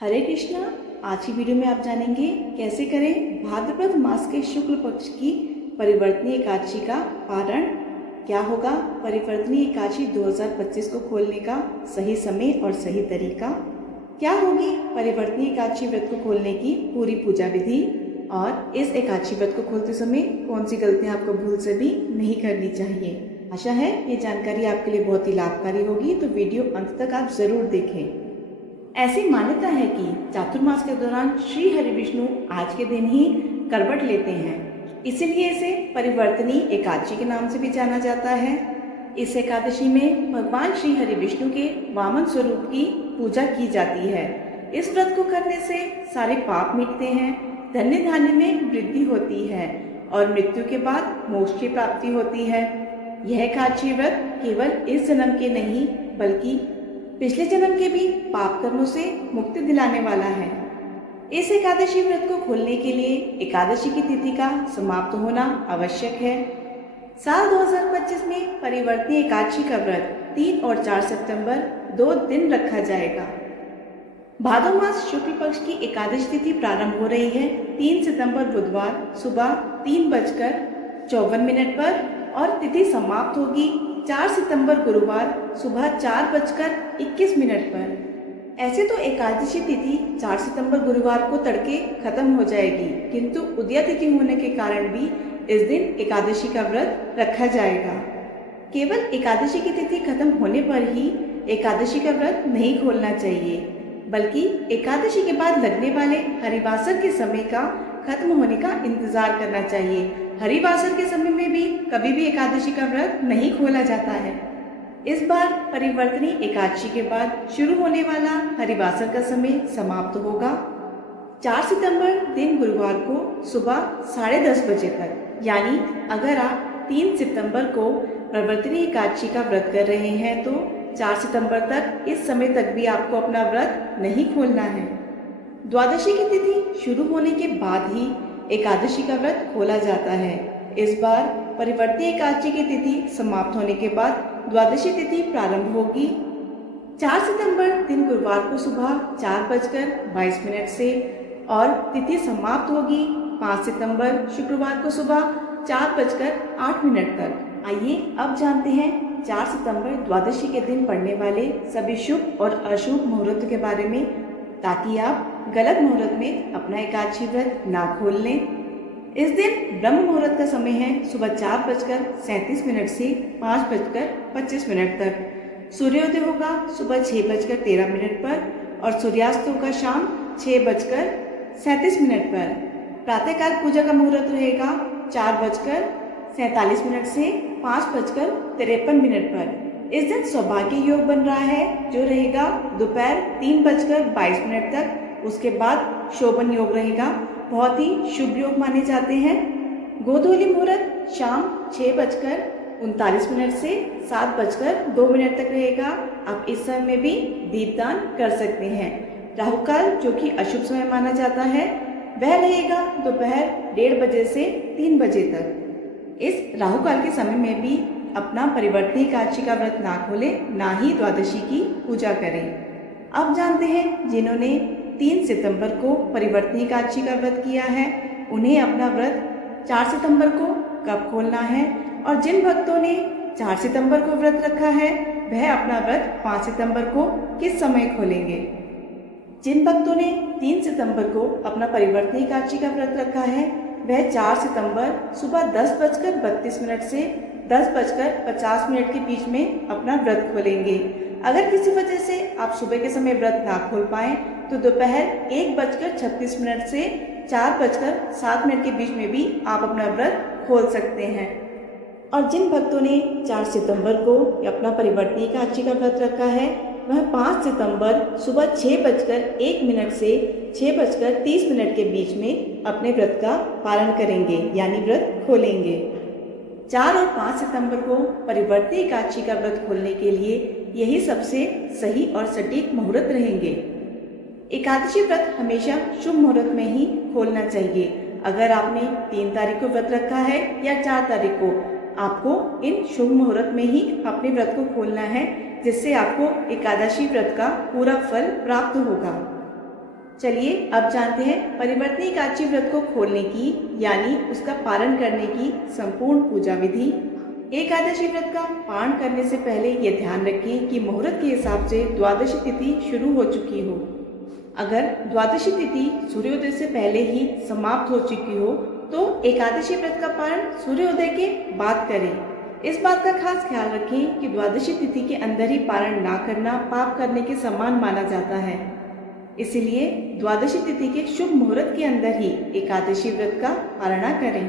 हरे कृष्णा। आज की वीडियो में आप जानेंगे कैसे करें भाद्रपद मास के शुक्ल पक्ष की परिवर्तनीय एकादशी का पारण। क्या होगा परिवर्तनीय एकादशी 2025 को खोलने का सही समय और सही तरीका। क्या होगी परिवर्तनीय एकादशी व्रत को खोलने की पूरी पूजा विधि, और इस एकादशी व्रत को खोलते समय कौन सी गलतियां आपको भूल से भी नहीं करनी चाहिए। आशा है ये जानकारी आपके लिए बहुत ही लाभकारी होगी, तो वीडियो अंत तक आप जरूर देखें। ऐसी मान्यता है कि चातुर्मास के दौरान श्री हरि विष्णु आज के दिन ही करवट लेते हैं, इसीलिए इसे परिवर्तनीय एकादशी के नाम से भी जाना जाता है। इस एकादशी में भगवान श्री हरि विष्णु के वामन स्वरूप की पूजा की जाती है। इस व्रत को करने से सारे पाप मिटते हैं, धन्य धान्य में वृद्धि होती है और मृत्यु के बाद मोक्ष की प्राप्ति होती है। यह एकादशी व्रत केवल इस जन्म के नहीं बल्कि पिछले जन्म के भी पाप कर्मों से मुक्ति दिलाने वाला है। इस एकादशी व्रत को खोलने के लिए एकादशी की तिथि का समाप्त होना आवश्यक है। साल 2025 में परिवर्तनीय एकादशी का व्रत 3 और 4 सितंबर 2 दिन रखा जाएगा। भादो मास शुक्ल पक्ष की एकादशी तिथि प्रारंभ हो रही है 3 सितंबर बुधवार सुबह 3:54 पर और तिथि समाप्त होगी 4 सितंबर गुरुवार सुबह 4:21 पर। ऐसे तो एकादशी तिथि 4 सितंबर गुरुवार को तड़के खत्म हो जाएगी, किंतु उदया तिथि होने के कारण भी इस दिन एकादशी का व्रत रखा जाएगा। केवल एकादशी की तिथि खत्म होने पर ही एकादशी का व्रत नहीं खोलना चाहिए, बल्कि एकादशी के बाद लगने वाले हरिवासर के समय का खत्म होने का इंतजार करना चाहिए। हरिवासर के समय में भी कभी भी एकादशी का व्रत नहीं खोला जाता है। इस बार परिवर्तनीय एकादशी के बाद शुरू होने वाला हरिवासर का समय समाप्त होगा 4 सितंबर दिन गुरुवार को सुबह 10:30 बजे तक। यानी अगर आप 3 सितंबर को परिवर्तनीय एकादशी का व्रत कर रहे हैं तो 4 सितंबर तक इस समय तक भी आपको अपना व्रत नहीं खोलना है। द्वादशी की तिथि शुरू होने के बाद ही एकादशी का व्रत खोला जाता है। इस बार परिवर्तनीय एकादशी की तिथि समाप्त होने के बाद द्वादशी तिथि प्रारंभ होगी 4 सितंबर दिन गुरुवार को सुबह 4:22 से और तिथि समाप्त होगी 5 सितंबर शुक्रवार को सुबह 4:08 तक। आइए अब जानते हैं 4 सितंबर द्वादशी के दिन पड़ने वाले सभी शुभ और अशुभ मुहूर्त के बारे में, ताकि आप गलत मुहूर्त में अपना एकादशी व्रत ना खोल लें। इस दिन ब्रह्म मुहूर्त का समय है सुबह 4:37 से 5:25 तक। सूर्योदय होगा सुबह 6:13 पर और सूर्यास्त होगा शाम 6:37 पर। प्रातःकाल पूजा का मुहूर्त रहेगा 4:47 से 5:53 पर। इस दिन सौभाग्य योग बन रहा है जो रहेगा दोपहर 3:22 तक। उसके बाद शोभन योग रहेगा, बहुत ही शुभ योग माने जाते हैं। गोधूली मुहूर्त शाम 6:39 से 7:02 तक रहेगा। आप इस समय में भी दीपदान कर सकते हैं। राहु काल जो कि अशुभ समय माना जाता है वह रहेगा दोपहर 1:30 बजे से 3 बजे तक। इस राहु काल के समय में भी अपना परिवर्तनीय एकादशी का व्रत ना खोले, ना ही द्वादशी की पूजा करें। अब जानते हैं जिन्होंने 3 सितंबर को परिवर्तनीय एकादशी का व्रत किया है उन्हें अपना व्रत 4 सितंबर को कब खोलना है, और जिन भक्तों ने 4 सितंबर को व्रत रखा है वह अपना व्रत 5 सितंबर को किस समय खोलेंगे। जिन भक्तों ने 3 सितंबर को अपना परिवर्तनीय एकादशी का व्रत रखा है वह 4 सितंबर सुबह 10:32 से 10:50 के बीच में अपना व्रत खोलेंगे। अगर किसी वजह से आप सुबह के समय व्रत ना खोल पाए तो दोपहर 1:36 से 4:07 के बीच में भी आप अपना व्रत खोल सकते हैं। और जिन भक्तों ने 4 सितंबर को अपना परिवर्तनीय एकादशी का व्रत रखा है वह 5 सितंबर सुबह 6:01 से 6:30 के बीच में अपने व्रत का पालन करेंगे, यानी व्रत खोलेंगे। 4 और 5 सितंबर को परिवर्तनीय एकादशी का व्रत खोलने के लिए यही सबसे सही और सटीक मुहूर्त रहेंगे। एकादशी व्रत हमेशा शुभ मुहूर्त में ही खोलना चाहिए। अगर आपने 3 तारीख को व्रत रखा है या 4 तारीख को, आपको इन शुभ मुहूर्त में ही अपने व्रत को खोलना है, जिससे आपको एकादशी व्रत का पूरा फल प्राप्त होगा। चलिए अब जानते हैं परिवर्तनी एकादशी व्रत को खोलने की यानी उसका पारण करने की संपूर्ण पूजा विधि। एकादशी व्रत का पारण करने से पहले ये ध्यान रखें कि मुहूर्त के हिसाब से द्वादशी तिथि शुरू हो चुकी हो। अगर द्वादशी तिथि सूर्योदय से पहले ही समाप्त हो चुकी हो तो एकादशी व्रत का पारण सूर्योदय के बाद करें। इस बात का खास ख्याल रखें कि द्वादशी तिथि के अंदर ही पारण ना करना पाप करने के समान माना जाता है। इसलिए द्वादशी तिथि के शुभ मुहूर्त के अंदर ही एकादशी व्रत का पारणा करें,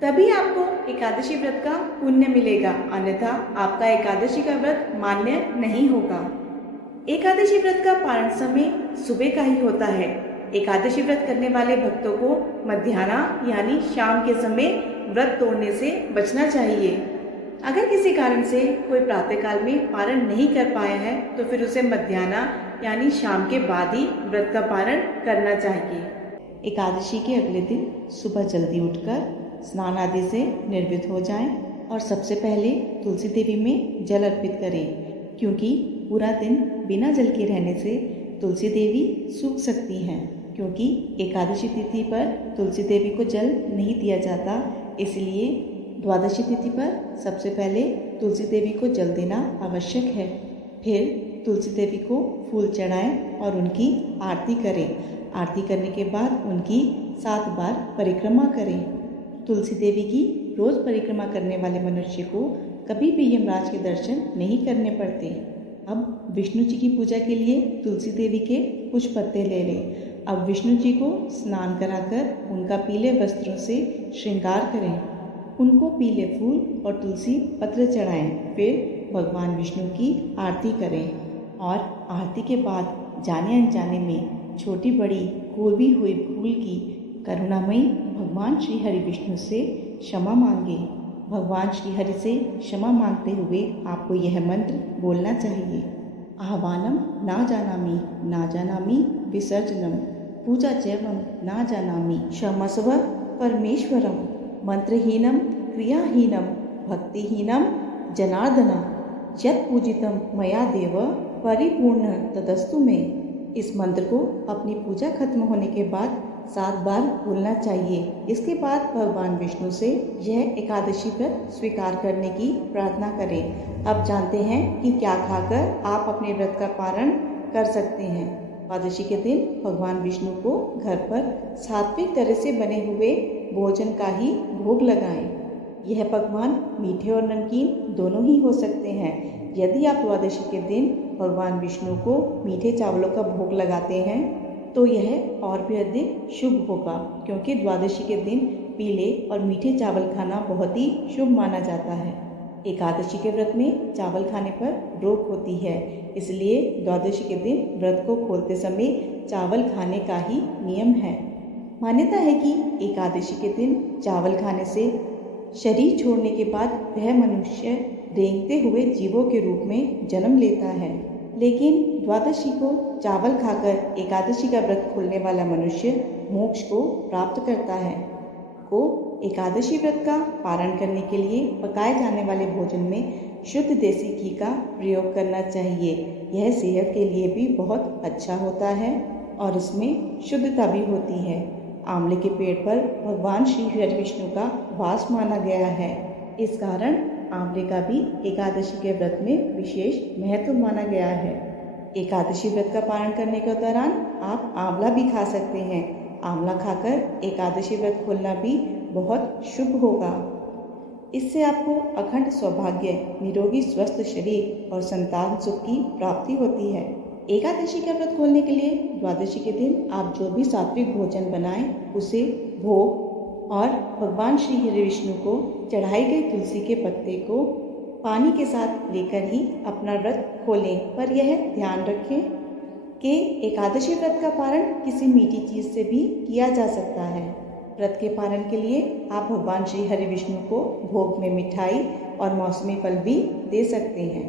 तभी आपको एकादशी व्रत का पुण्य मिलेगा, अन्यथा आपका एकादशी का व्रत मान्य नहीं होगा। एकादशी व्रत का पारण समय सुबह का ही होता है। एकादशी व्रत करने वाले भक्तों को मध्याह्न यानी शाम के समय व्रत तोड़ने से बचना चाहिए। अगर किसी कारण से कोई प्रातःकाल में पारण नहीं कर पाया है तो फिर उसे मध्याह्न यानी शाम के बाद ही व्रत का पारण करना चाहिए। एकादशी के अगले दिन सुबह जल्दी उठकर स्नान आदि से निर्वृत हो जाएं और सबसे पहले तुलसी देवी में जल अर्पित करें, क्योंकि पूरा दिन बिना जल के रहने से तुलसी देवी सूख सकती हैं। क्योंकि एकादशी तिथि पर तुलसी देवी को जल नहीं दिया जाता, इसलिए द्वादशी तिथि पर सबसे पहले तुलसी देवी को जल देना आवश्यक है। फिर तुलसी देवी को फूल चढ़ाएं और उनकी आरती करें। आरती करने के बाद उनकी 7 बार परिक्रमा करें। तुलसी देवी की रोज परिक्रमा करने वाले मनुष्य को कभी भी यमराज के दर्शन नहीं करने पड़ते। अब विष्णु जी की पूजा के लिए तुलसी देवी के कुछ पत्ते ले लें। अब विष्णु जी को स्नान कराकर उनका पीले वस्त्रों से श्रृंगार करें। उनको पीले फूल और तुलसी पत्र चढ़ाएं। फिर भगवान विष्णु की आरती करें और आरती के बाद जाने अनजाने में छोटी बड़ी कोई भी हुई भूल की करुणामयी भगवान श्री हरि विष्णु से क्षमा मांगे। भगवान श्री हरि से क्षमा मांगते हुए आपको यह मंत्र बोलना चाहिए। आह्वानम ना जानामि विसर्जनम पूजा चैवम ना जानामि क्षमस्व परमेश्वरम मंत्रहीनम क्रियाहीनम भक्तिहीनम जनार्दना यत् पूजितम मया देव परिपूर्ण तदस्तु में। इस मंत्र को अपनी पूजा खत्म होने के बाद 7 बार बोलना चाहिए। इसके बाद भगवान विष्णु से यह एकादशी व्रत स्वीकार करने की प्रार्थना करें। अब जानते हैं कि क्या खाकर आप अपने व्रत का पारण कर सकते हैं। द्वादशी के दिन भगवान विष्णु को घर पर सात्विक तरह से बने हुए भोजन का ही भोग लगाएं। यह पकवान मीठे और नमकीन दोनों ही हो सकते हैं। यदि आप द्वादशी के दिन भगवान विष्णु को मीठे चावलों का भोग लगाते हैं तो यह और भी अधिक शुभ होगा, क्योंकि द्वादशी के दिन पीले और मीठे चावल खाना बहुत ही शुभ माना जाता है। एकादशी के व्रत में चावल खाने पर रोक होती है, इसलिए द्वादशी के दिन व्रत को खोलते समय चावल खाने का ही नियम है। मान्यता है कि एकादशी के दिन चावल खाने से शरीर छोड़ने के बाद वह मनुष्य रेंगते हुए जीवों के रूप में जन्म लेता है। लेकिन द्वादशी को चावल खाकर एकादशी का व्रत खोलने वाला मनुष्य मोक्ष को प्राप्त करता है। को एकादशी व्रत का पारण करने के लिए पकाए जाने वाले भोजन में शुद्ध देसी घी का प्रयोग करना चाहिए। यह सेहत के लिए भी बहुत अच्छा होता है और इसमें शुद्धता भी होती है। आंवले के पेड़ पर भगवान श्री हरि विष्णु का वास माना गया है। इस कारण आंवले का भी एकादशी के व्रत में विशेष महत्व माना गया है। एकादशी व्रत का पारण करने के दौरान आप आंवला भी खा सकते हैं। आंवला खाकर एकादशी व्रत खोलना भी बहुत शुभ होगा। इससे आपको अखंड सौभाग्य, निरोगी स्वस्थ शरीर और संतान सुख की प्राप्ति होती है। एकादशी का व्रत खोलने के लिए द्वादशी के दिन आप जो भी सात्विक भोजन बनाएं उसे भोग और भगवान श्री हरि विष्णु को चढ़ाई गई तुलसी के पत्ते को पानी के साथ लेकर ही अपना व्रत खोलें। पर यह ध्यान रखें कि एकादशी व्रत का पारण किसी मीठी चीज़ से भी किया जा सकता है। व्रत के पारण के लिए आप भगवान श्री हरि विष्णु को भोग में मिठाई और मौसमी फल भी दे सकते हैं।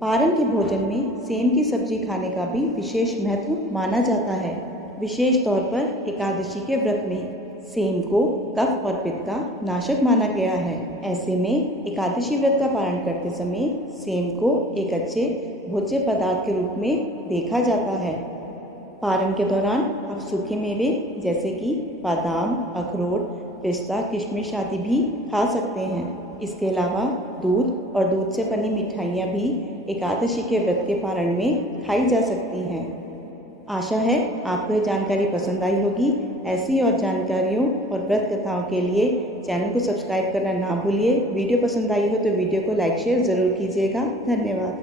पारण के भोजन में सेम की सब्जी खाने का भी विशेष महत्व माना जाता है। विशेष तौर पर एकादशी के व्रत में सेम को कफ और पित्त का नाशक माना गया है। ऐसे में एकादशी व्रत का पारण करते समय सेम को एक अच्छे भोज्य पदार्थ के रूप में देखा जाता है। पारण के दौरान आप सूखे मेवे जैसे कि बादाम, अखरोट, पिस्ता, किशमिश आदि भी खा सकते हैं। इसके अलावा दूध और दूध से बनी मिठाइयाँ भी एकादशी के व्रत के पारण में खाई जा सकती हैं। आशा है आपको ये जानकारी पसंद आई होगी। ऐसी और जानकारियों और व्रत कथाओं के लिए चैनल को सब्सक्राइब करना ना भूलिए। वीडियो पसंद आई हो तो वीडियो को लाइक शेयर ज़रूर कीजिएगा। धन्यवाद।